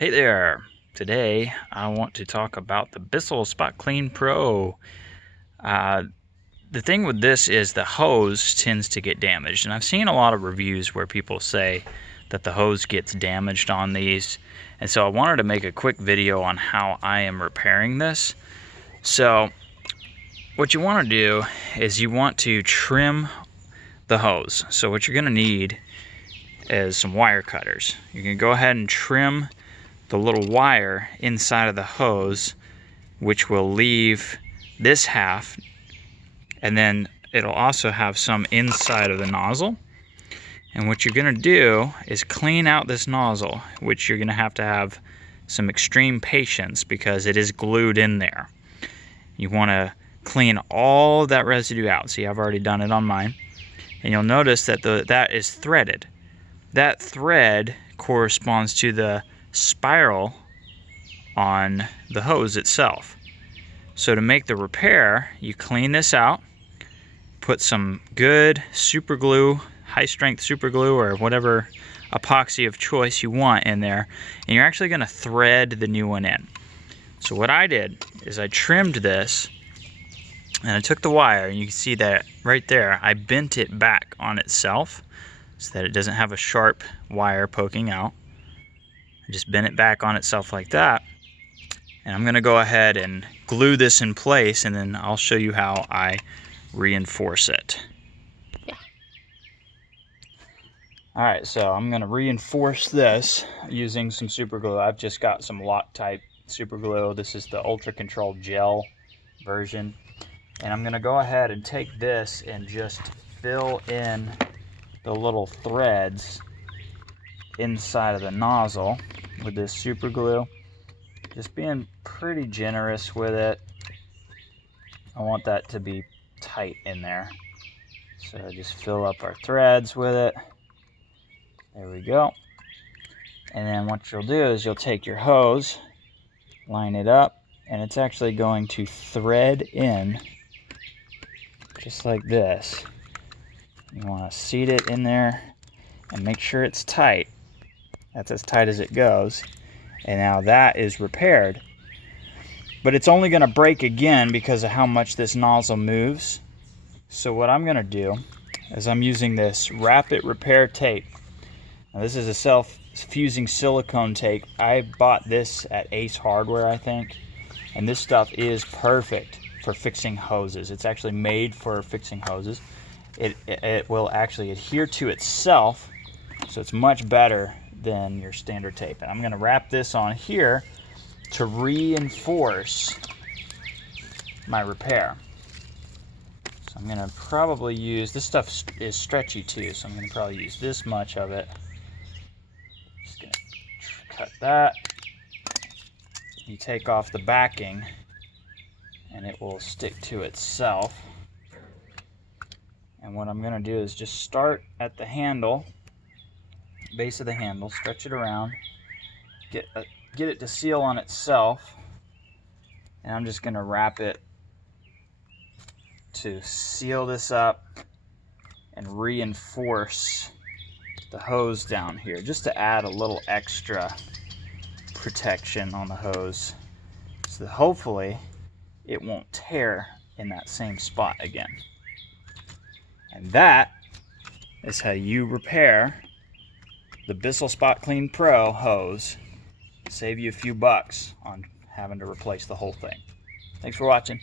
Hey there! Today I want to talk about the Bissell Spot Clean Pro. The thing with this is the hose tends to get damaged, and I've seen a lot of reviews where people say that the hose gets damaged on these, and so I wanted to make a quick video on how I am repairing this. So what you want to do is you want to trim the hose. So what you're going to need is some wire cutters. You can go ahead and trim the little wire inside of the hose, which will leave this half, and then it'll also have some inside of the nozzle. And what you're going to do is clean out this nozzle, which you're going to have some extreme patience because it is glued in there. You want to clean all that residue out. See, I've already done it on mine, and you'll notice that that is threaded. That thread corresponds to the spiral on the hose itself. So to make the repair, you clean this out, put some good super glue, high strength super glue or whatever epoxy of choice you want in there, and you're actually going to thread the new one in. So what I did is I trimmed this, and I took the wire, and you can see that right there I bent it back on itself so that it doesn't have a sharp wire poking out. Just bend it back on itself like that, and I'm going to go ahead and glue this in place, and then I'll show you how I reinforce it. Alright, so I'm going to reinforce this using some super glue. I've just got some Loctite super glue. This is the ultra controlled gel version, and I'm going to go ahead and take this and just fill in the little threads inside of the nozzle with this super glue. Just being pretty generous with it. I want that to be tight in there. So just fill up our threads with it. There we go. And then what you'll do is you'll take your hose, line it up, and it's actually going to thread in just like this. You want to seat it in there and make sure it's tight. That's as tight as it goes. And now that is repaired. But it's only going to break again because of how much this nozzle moves. So what I'm going to do is I'm using this WrapIt repair tape. Now this is a self-fusing silicone tape. I bought this at Ace Hardware, I think. And this stuff is perfect for fixing hoses. It's actually made for fixing hoses. It will actually adhere to itself, so it's much better than your standard tape. And I'm going to wrap this on here to reinforce my repair. So I'm going to probably use, this stuff is stretchy too, so I'm going to probably use this much of it. Just going to cut that. You take off the backing and it will stick to itself. And what I'm going to do is just start at the handle, base of the handle, stretch it around, get it to seal on itself, and I'm just going to wrap it to seal this up and reinforce the hose down here, just to add a little extra protection on the hose so that hopefully it won't tear in that same spot again. And that is how you repair the Bissell Spot Clean Pro hose. Save you a few bucks on having to replace the whole thing. Thanks for watching.